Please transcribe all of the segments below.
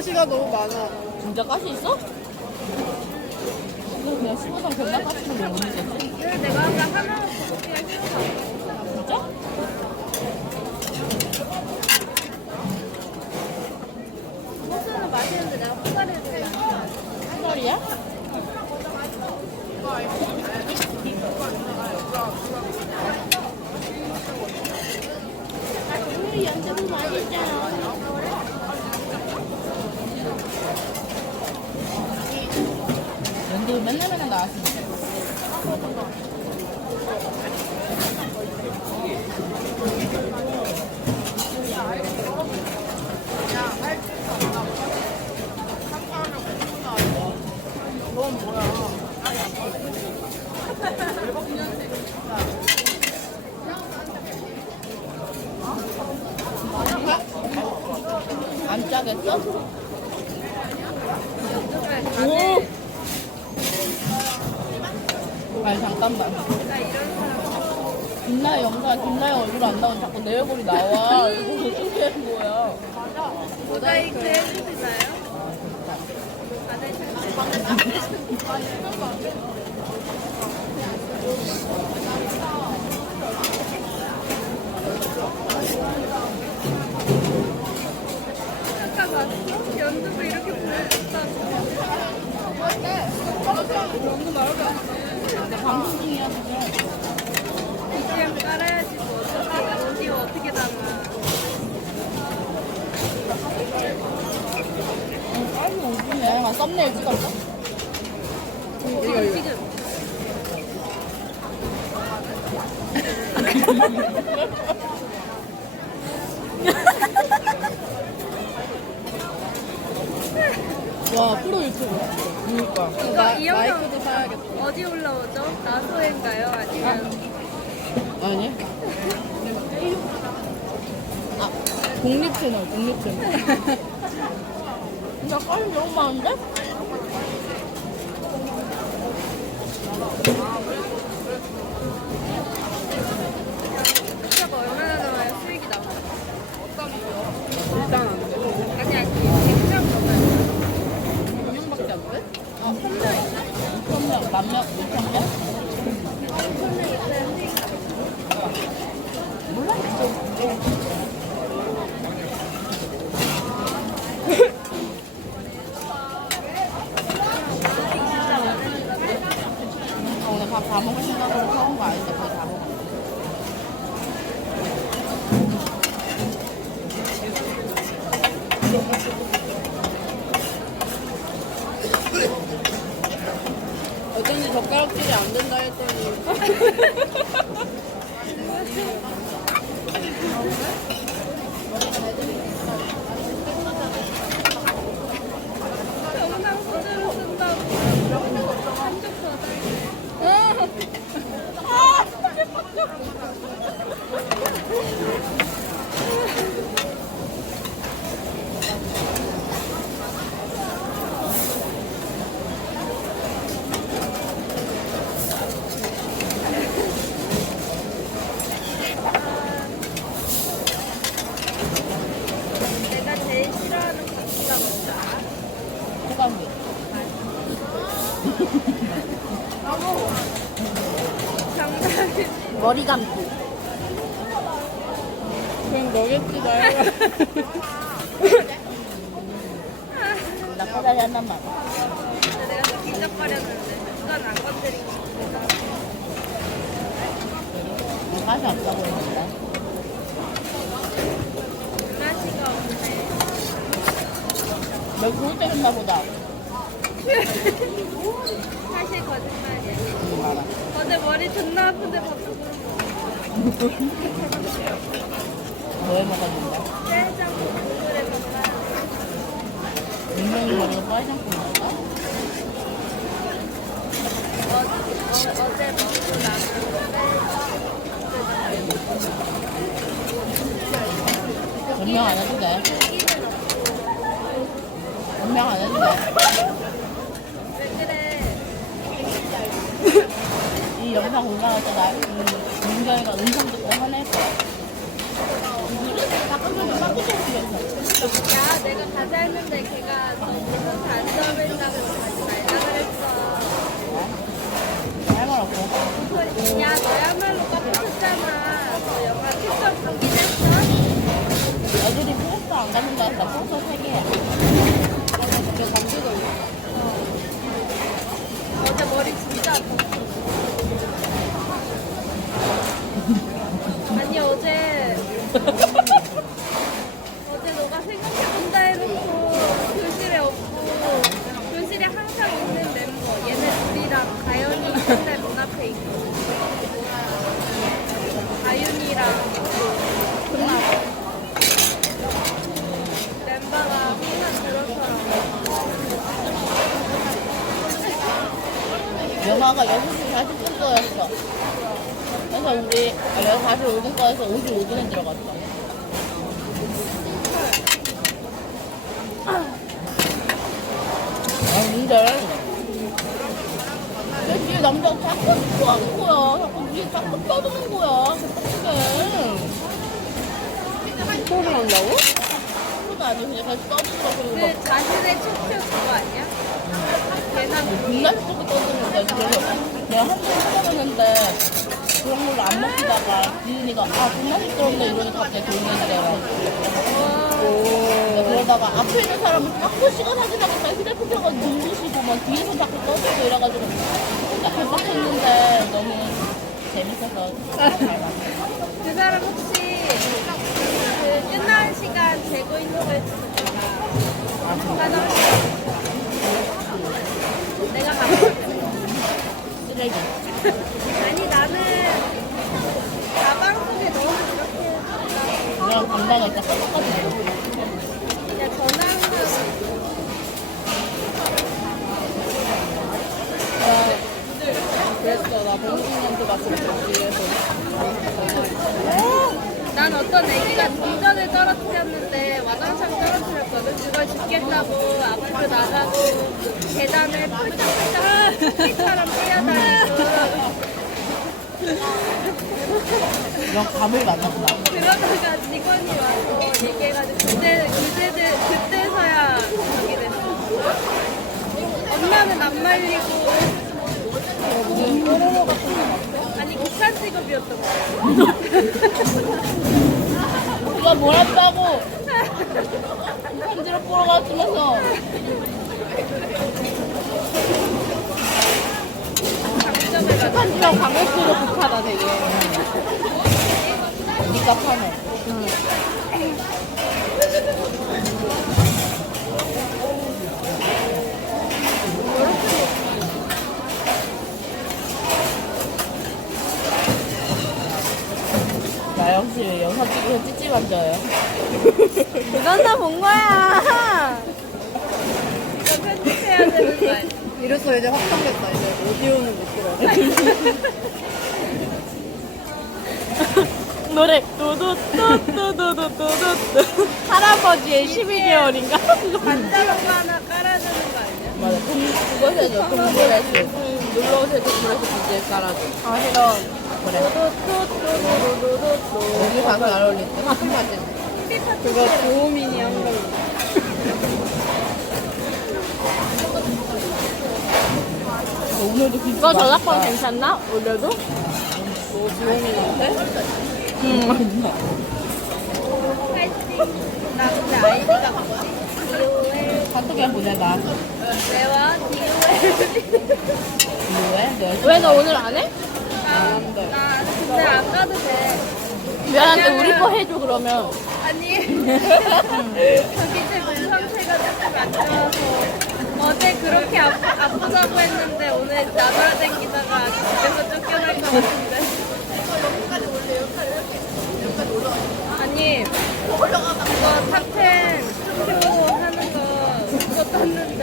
가시가 너무 많아. 진짜 가시 있어? 이거 그냥 심어서 겁나 가시는 거 모르겠지? 그래서 내가 아까 하나만 그냥 해서 진짜? 호수는 맛있는데 내가 포가리를 해야 쌀이야? 우리 연주도 맛있잖아. 연두 맨날 맨날 나왔으니까. 안 짜겠어? 오! 아니 잠깐만. 김나의 영상 김나의 얼굴 안 나오면 자꾸 내 얼굴이 나와. 이거 어떻게 하는 거야? 모자이크 해주시나요? 연두부 이렇게 보냈다고 너무 말도 근데 방송 중이야 지금 그냥 깔아야지 뭐. 어쩌다 어디 어떻게 응, 빨리 오시네 아, 썸네일 찍었어? 지금 지금 와 프로 유튜버. 그니까. 이거 이 영상 마이크도 사야겠다. 어디 올라오죠? 나소인가요? 아니면 아니? 아 독립 채널 독립 채널. 진짜 깔이 너무 많은데? 숫자가 얼마나 나와요? 수익이 나와요? 일단 안 돼. 아니 아니 그냥 먹어요 몇 명밖에 안 돼? 아 3명 만 명? 2천 명? 오늘 밥 다 먹을 생각으로 사온 거 아닌데 거의 다 먹었어. 어쩐지 젓가락질이 안 된다 했더니 영상 소재로 쓴다고 한쪽 더 내가 제일 싫어하는 가수가 뭔지 알아? 정답이 머리 감기. 그냥 너겠지 나야. 나 꼬다리 한단 말. 내가 또 긴장거렸는데 그건 안 건드리고 맛이 없다고 했는데. 맛이가 없네 너 그거 때렸나 보다. 사실 거짓말이야 응, 알아. 어제 머리 존나 아픈데 밥도 굶어 뭐해 먹었는데? 짤장 국물에 밥만 분명히 머리가 빨장색 먹었어? 어, 어, 어제 먹고 나서 변명 안 해도 돼. 변명 안 돼. 왜 그래 이 영상 올라갈 때 나, 음, 민경이가 음성 듣고 화낼 거야. 야, 내가 가자 했는데 걔가 너 무슨 단점 된다고 가지 말자 그랬어. 할말 없고. 야, 너야말로 깜빡했잖아. 너 영화 tiktok 보긴 했어? 애들이 포스터 안 갖는다 해서 포스터 3개야. 저 감기 걸려. 어제 머리 진짜 아팠어. 아니, 어제. 어제 너가 생각해본다 해놓고 교실에 없고 교실에 항상 있는 멤버 얘네 둘이랑 가연이 맨날 문 앞에 있고 가윤이랑 금나가 멤버가 항상 그렇더라고 영화가 6시 40분 거였어. 그래서 우리 6시 45분 거에서 55분에 들어갔어. 아, 근데 왜 뒤에 남자가 자꾸 자꾸 하는 거야? 자꾸 뒤에 자꾸 떠드는 거야. 어떡해. 토를 한다고? 그건 아니고 그냥 다시 떠드는 거 그리고 막 그 자신의 척표 그거 아니야? 걔나 겁나 속이 떠드는 거야. 그래서 내가 한번 찾아봤는데 그런 걸로 안 먹다가 지은이가 아 겁나 시끄럽네 이러니 갑자기. 뭐 그러다가 앞에 있는 사람은 자꾸 시간 확인하겠다 휴대폰 켜가 눈부시고 막 뒤에서 자꾸 떠들고 이래가지고 약간 빡했는데 너무 재밌어서 잘 봤어. 그 사람 혹시 그 끝나는 시간 재고 있는 거 했었잖아. 화장실. 내가 봤거든. 쓰레기. 아니 나는 가방 속에 넣어서 그렇게 그냥 감당을 딱 범준이한테 맞춰줬지. 그래서. 난 어떤 애기가 동전을 떨어뜨렸는데 와장창 떨어뜨렸거든. 그걸 죽겠다고 앞으로 나가고 계단을 펄짝펄짝 토끼처럼 뛰어다니고 이런 감을 만났구나. 그러다가 직원이 와서 얘기해가지고 그때 그때들 그때서야 저기 됐어. 엄마는 안 말리고 무슨 뽀로로 같은 거 같아? 아니 국산 직업이었던 거야. 누가 뭘 한다고 편지를 보러 갔으면서 편지랑 강력수로 극하다 되게. 니가 파네. 나 역시 영상 찍으면 찌찌만 져요. 이건 다 본 거야. 이거 편집해야 되는 거 아니야? 이래서 이제 확정됐다. 이제 오디오는 못 들어. 노래 뚜두뚜뚜뚜뚜뚜뚜 할아버지의 12개월인가? 반자로 하나 깔아주는 거 아니야? 맞아. 공, 그거 해줘. 공부레스. 눌러서 해줘. 그래서 주제에 깔아줘. 아 싫어. 그래. 여기 가서 잘 어울릴 때. 맞지? 그거 조우민이 한 걸로. 오늘도 이거 저작권 괜찮나? 올려도? 뭐 조우민한테? 응. 나 근데 아이디가 뭐지? 카톡에 보내봐. 내와 DOL. 왜? 너왜너 오늘 안 해? 나, 나 근데 안 가도 돼. 미안한데 우리 거 해줘 그러면. 아니. 저기 제 몸 상태가 조금 안 좋아서. 어제 그렇게 아프, 아프다고 했는데 오늘 나돌아다니다가 집에서 쫓겨날 것 같은데. 아니, 그거 탑텐 투표 하는 거 그거 떴는데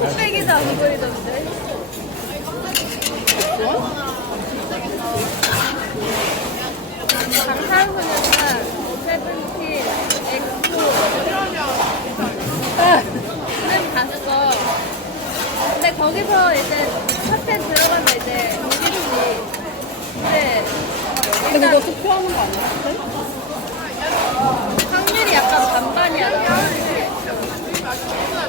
코빼기도 안 보이던데. 방탄소년단, 세븐틴, 엑소 는 봤어. 근데 거기서 이제 탑텐 들어가면 이제. 근데 근데 그거 투표하는 거 아니야? 확률이 약간 반반이야.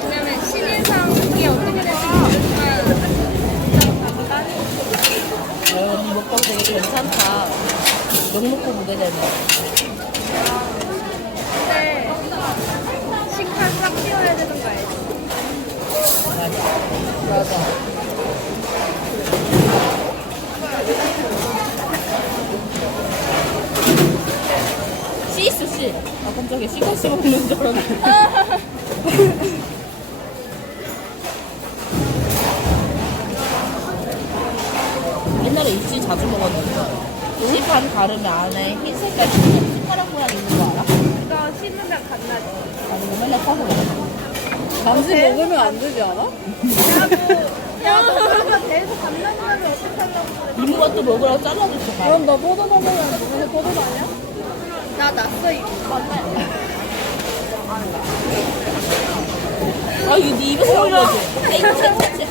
왜냐면 신인상이 어떻게 될지 모르지만 반반? 어, 이 먹방 되게 괜찮다. 되네. 식판 싹 띄워야 되는 거 알지? 맞아. 맞아. 씨 있어, 씨. 아, 깜짝이야. 씨가 씨 먹는 줄 알았네. 옛날에 이씨 자주 먹었는데. 씨반 가르면 안에 흰 색깔 숟가락 모양 있는 거 알아? 이거 씻는 데 갓나지. 나 이거 맨날 사서 먹어. 잠시 먹으면 안 되지 않아? 야, 너 그러면 배에서 갓나는 거를 어떻게 하려고 그래? 이모가 또 먹으라고 잘라줬어. 밥. 그럼 너 포도 먹으면 먹으면 포도 아니야? 나 났어, 이거. 아, 이거 네 입에서 나온 거지?